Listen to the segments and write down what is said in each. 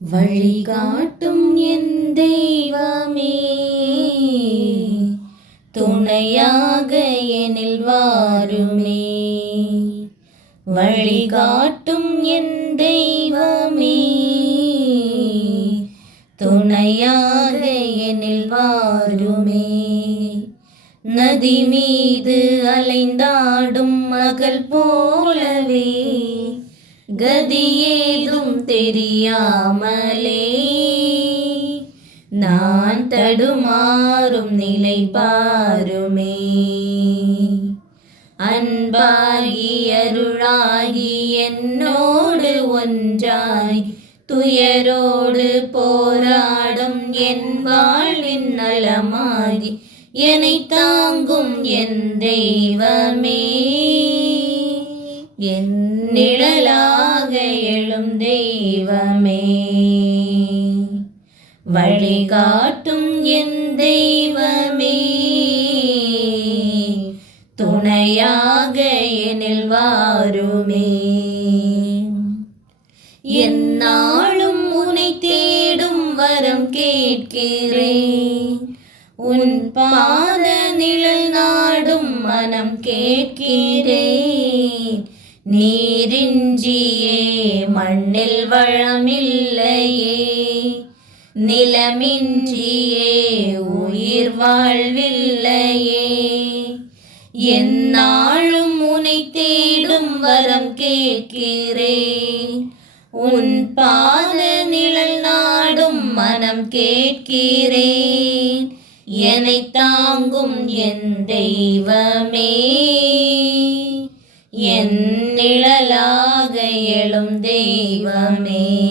வழிகாட்டும் என் தெய்வமே. துணையாக எனில் வாருமே. வழிகாட்டும் என் தெய்வமே. துணையாக எனில் வாருமே. நதி மீது அலைந்தாடும் மகள் போலவே. கதியேதும் தெரியாமலே நான் தடுமாறும் நிலை பாருமே அன்பாகி அருளாகி என்னோடு ஒன்றாய் துயரோடு போராடும் என் வாழ்வின் நலமாகி என்னை தாங்கும் என் தெய்வமே என் நிழல தெய்வமே. வழிகாட்டும் என் தெய்வமே. துணையாக எனில் வாருமே. என்னாலும் உனை தேடும் வரம் கேட்கிறேன். உன் பாத நிழல் நாடும் மனம் கேட்கிறேன். நீரின்றியே மண்ணில் வளமில்லையே. நிலமின்றியே உயிர் வாழ்வில்லையே. என்னாலும் உனை தேடும் வரம் கேட்கிறே. உன் பாத நிழல் நாடும் மனம் கேட்கிறேன் என்னை தாங்கும் என் தெய்வமே. என் நிழலாக எழும் தெய்வமே.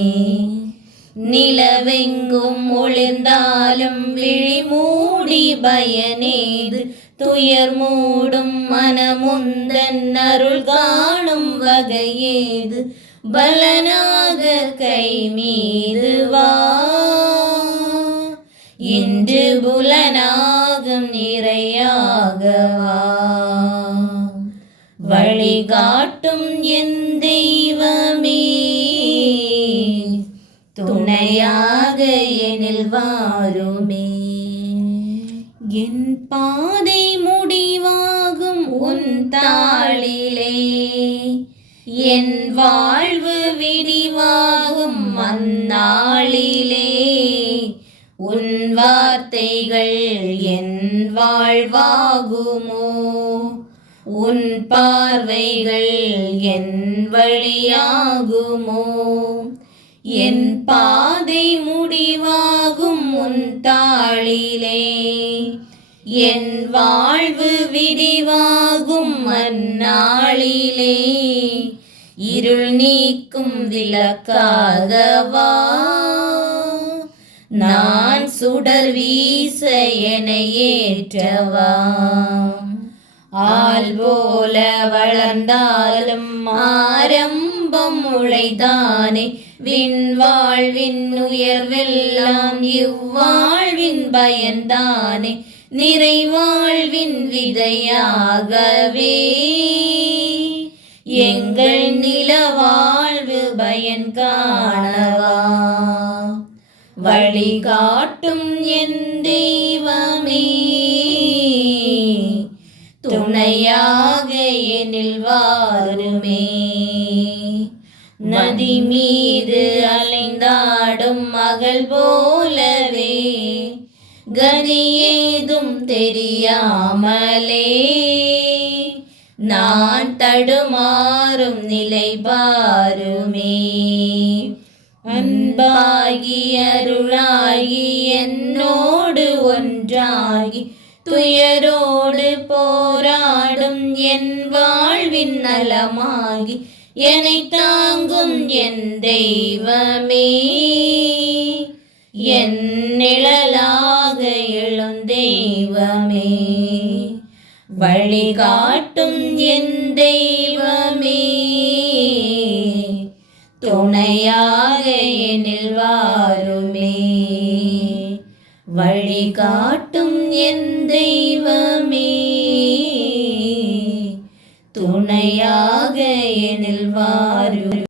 நிலவெங்கும் ஒளிர்ந்தாலும் விழி மூடி பயனேது. துயர் மூடும் மனமுந்தன் அருள் காணும் வகையேது. பலனாக கை மீது வா. இன்று புலனா காட்டும் என் தெய்வமே. துணையாக எனில் வாருமே. என் பாதை முடிவாகும் உன் தாளிலே. என் வாழ்வு விடிவாகும் அந்நாளிலே. உன் வார்த்தைகள் என் வாழ்வாகுமோ. உன் பார்வைகள் என் வழியாகுமோ? என் பாதை முடிவாகும் உன் தாளிலே. என் வாழ்வு விடிவாகும் அந்நாளிலே. இருள் நீக்கும் விளக்காகவா? நான் சுடர் வீச என ஏற்றவா? ஆள் போல வளர்ந்தாலும் ஆரம்பம் உழைதானே விண்வாழ்வின் உயர்வெல்லாம் இவ்வாழ்வின் பயன்தானே. நிறைவாழ்வின் விதையாகவே. எங்கள் நிலவாழ்வு பயன் காணவா. வழிகாட்டும் எந்தே துணையாக நில்வாருமே நதி மீது அலைந்தாடும் மகள் போலவே கதி ஏதும் தெரியாமலே. நான் தடுமாறும் நிலை பாருமே அன்பாகி அருளாகி என்னோடு ஒன்றாகி துயரோடு போராடும் என் வாழ்வின் நலமாகி என்னை தாங்கும் என் தெய்வமே. என் நிழலாக எழும் தெய்வமே. வழிகாட்டும் வழிகாட்டும் என் தெய்வமே. துணையாக எனில் வாரு